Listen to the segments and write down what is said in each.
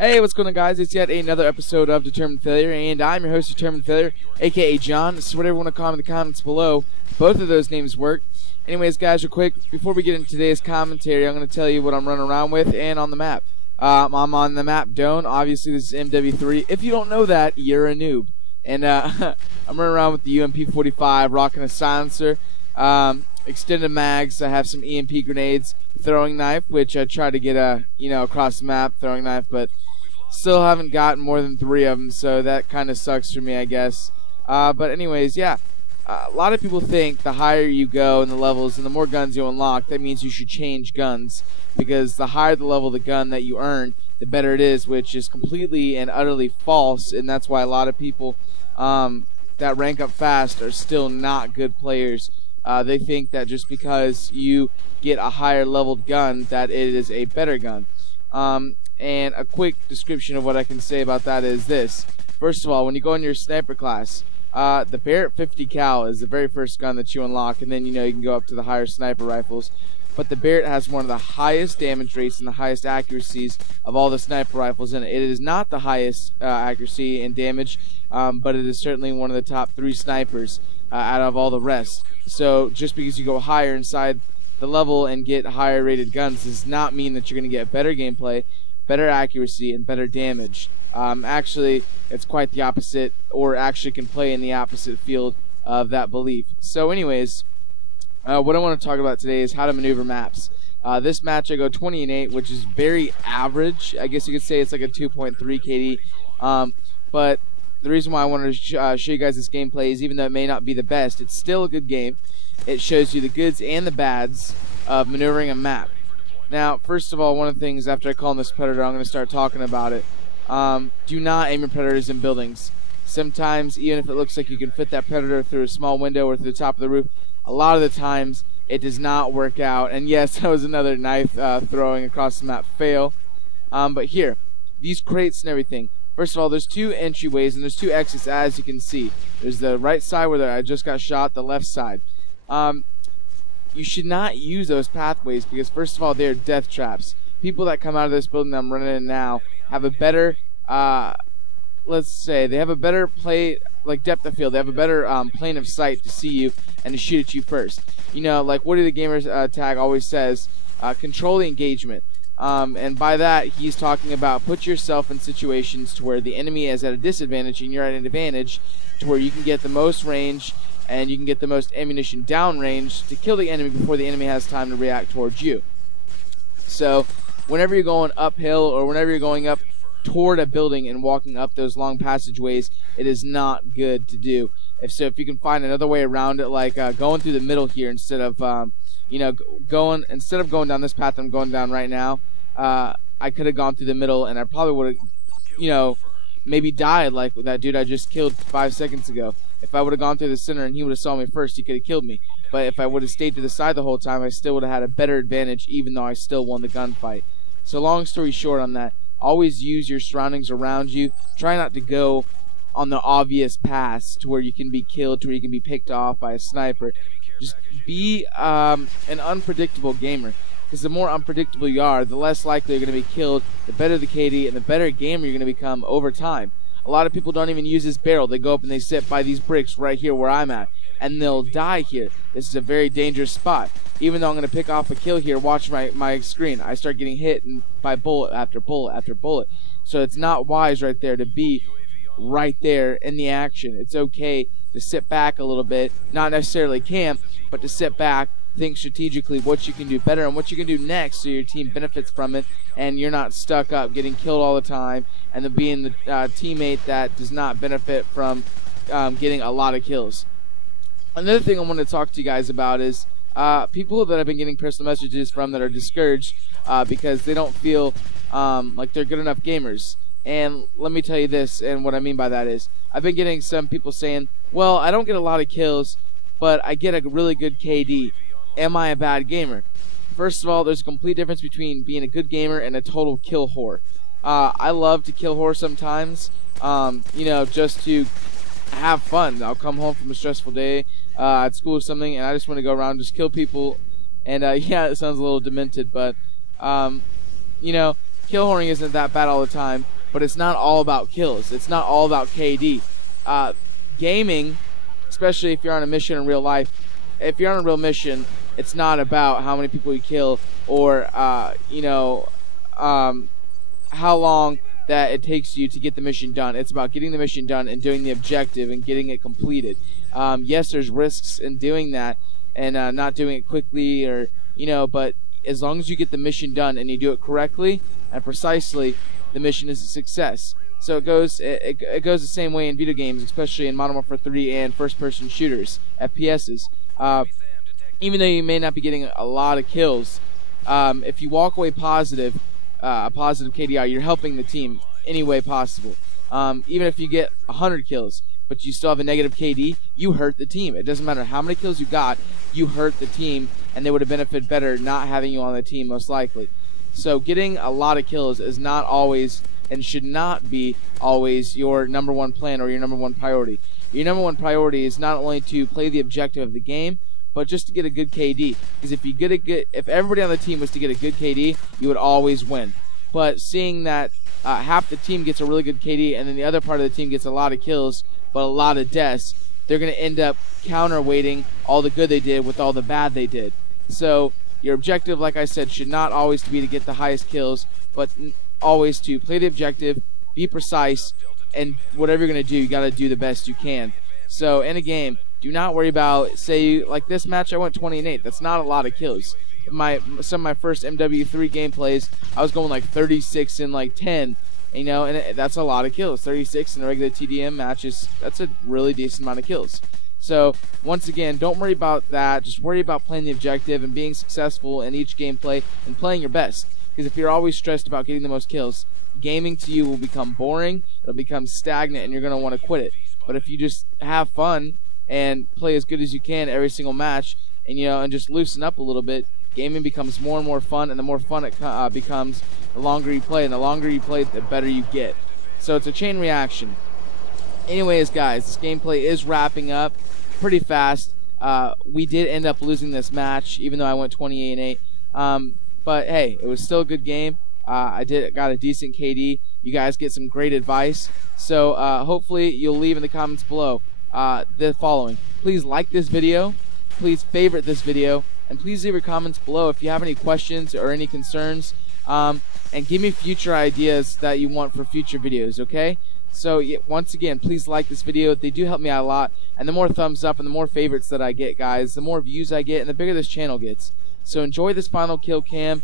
Hey, what's going on, guys? It's yet another episode of Determined Failure, and I'm your host, Determined Failure, aka John. This is what everyone will comment in the comments below. Both of those names work. Anyways, guys, real quick, before we get into today's commentary, I'm going to tell you what I'm running around with and on the map. I'm on the map Doan. Obviously, this is MW3. If you don't know that, you're a noob. And I'm running around with the UMP45, rocking a silencer, extended mags. I have some EMP grenades, throwing knife, which I try to get across the map, throwing knife, but still haven't gotten more than 3 of them, so that kind of sucks for me, I guess. But anyways, yeah. A lot of people think the higher you go in the levels and the more guns you unlock, that means you should change guns, because the higher the level of the gun that you earn, the better it is, which is completely and utterly false, and that's why a lot of people that rank up fast are still not good players. They think that just because you get a higher leveled gun that it is a better gun. And a quick description of what I can say about that is this. First of all, when you go in your sniper class, the Barrett 50 cal is the very first gun that you unlock, and then you can go up to the higher sniper rifles. But the Barrett has one of the highest damage rates and the highest accuracies of all the sniper rifles in it. It is not the highest accuracy and damage, but it is certainly one of the top 3 snipers out of all the rest. So just because you go higher inside the level and get higher rated guns does not mean that you're going to get better gameplay, better accuracy, and better damage. Actually, it's quite the opposite, or actually can play in the opposite field of that belief. So anyways, what I want to talk about today is how to maneuver maps. This match I go 20 and 8, which is very average. I guess you could say it's like a 2.3 KD. But the reason why I wanted to show you guys this gameplay is, even though it may not be the best, it's still a good game. It shows you the goods and the bads of maneuvering a map. Now, first of all, one of the things, after I call this Predator, I'm going to start talking about it. Do not aim your Predators in buildings. Sometimes, even if it looks like you can fit that Predator through a small window or through the top of the roof, a lot of the times it does not work out. And yes, that was another knife throwing across the map fail. But here, these crates and everything. First of all, there's 2 entryways and there's 2 exits, as you can see. There's the right side where I just got shot, the left side. You should not use those pathways because, first of all, they're death traps. People that come out of this building that I'm running in now have a better, let's say, they have a better depth of field. They have a better plane of sight to see you and to shoot at you first. Like Woody the Gamer's tag always says, control the engagement. And by that, he's talking about put yourself in situations to where the enemy is at a disadvantage and you're at an advantage, to where you can get the most range and you can get the most ammunition downrange to kill the enemy before the enemy has time to react towards you. So whenever you're going uphill or whenever you're going up toward a building and walking up those long passageways, it is not good to do. If you can find another way around it, like going through the middle here instead of going down this path I'm going down right now, I could have gone through the middle and I probably would have maybe died like that dude I just killed 5 seconds ago. If I would have gone through the center and he would have saw me first, he could have killed me. But if I would have stayed to the side the whole time, I still would have had a better advantage, even though I still won the gunfight. So long story short on that, always use your surroundings around you. Try not to go on the obvious paths to where you can be killed, to where you can be picked off by a sniper. Just be an unpredictable gamer. Because the more unpredictable you are, the less likely you're going to be killed, the better the KD, and the better gamer you're going to become over time. A lot of people don't even use this barrel. They go up and they sit by these bricks right here where I'm at, and they'll die here. This is a very dangerous spot. Even though I'm going to pick off a kill here, watch my screen. I start getting hit by bullet after bullet after bullet. So it's not wise right there to be right there in the action. It's okay to sit back a little bit, not necessarily camp, but to sit back, think strategically what you can do better and what you can do next so your team benefits from it and you're not stuck up getting killed all the time and then being the teammate that does not benefit from getting a lot of kills. Another thing I want to talk to you guys about is people that I've been getting personal messages from that are discouraged because they don't feel like they're good enough gamers. And let me tell you this, and what I mean by that is, I've been getting some people saying, well, I don't get a lot of kills, but I get a really good KD. Am I a bad gamer? First of all, there's a complete difference between being a good gamer and a total kill whore. I love to kill whore sometimes, just to have fun. I'll come home from a stressful day at school or something, and I just want to go around and just kill people. And yeah, it sounds a little demented, but kill whoring isn't that bad all the time, but it's not all about kills. It's not all about KD. Gaming, especially if you're on a mission in real life, if you're on a real mission, it's not about how many people you kill or how long that it takes you to get the mission done. It's about getting the mission done and doing the objective and getting it completed. Yes, there's risks in doing that and not doing it quickly, or but as long as you get the mission done and you do it correctly and precisely, the mission is a success. So it goes the same way in video games, especially in Modern Warfare 3 and first-person shooters, FPSs. Even though you may not be getting a lot of kills, if you walk away positive, a positive KDI, you're helping the team any way possible. Even if you get 100 kills, but you still have a negative KD, you hurt the team. It doesn't matter how many kills you got, you hurt the team, and they would have benefited better not having you on the team, most likely. So getting a lot of kills is not always and should not be always your number one plan or your number one priority. Your number one priority is not only to play the objective of the game, but just to get a good KD. Because if everybody on the team was to get a good KD, you would always win. But seeing that half the team gets a really good KD and then the other part of the team gets a lot of kills but a lot of deaths, they're going to end up counterweighting all the good they did with all the bad they did. So your objective, like I said, should not always be to get the highest kills, but always to play the objective, be precise, and whatever you're going to do, you got to do the best you can. So in a game, do not worry about, say, like this match, I went 20-8. That's not a lot of kills. Some of my first MW3 gameplays, I was going like 36 and like 10, and that's a lot of kills. 36 in a regular TDM matches, that's a really decent amount of kills. So once again, don't worry about that. Just worry about playing the objective and being successful in each gameplay and playing your best. Because if you're always stressed about getting the most kills, gaming to you will become boring, it'll become stagnant, and you're going to want to quit it. But if you just have fun and play as good as you can every single match, and and just loosen up a little bit, gaming becomes more and more fun, and the more fun it becomes, the longer you play, and the longer you play, the better you get. So it's a chain reaction. Anyways, guys, this gameplay is wrapping up pretty fast. We did end up losing this match, even though I went 28-8. But hey, it was still a good game. I got a decent KD. You guys get some great advice. So hopefully you'll leave in the comments below the following. Please like this video. Please favorite this video. And please leave your comments below if you have any questions or any concerns. And give me future ideas that you want for future videos, okay? So once again, please like this video. They do help me out a lot. And the more thumbs up and the more favorites that I get, guys, the more views I get and the bigger this channel gets. So enjoy this final kill cam.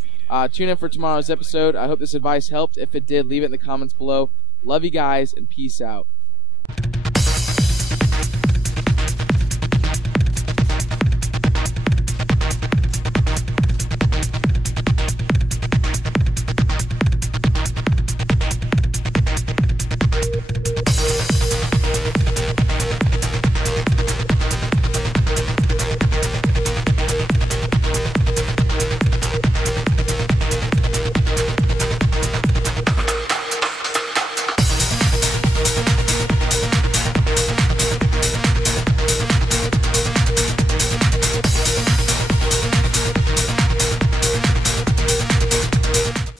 Tune in for tomorrow's episode. I hope this advice helped. If it did, leave it in the comments below. Love you guys, and peace out.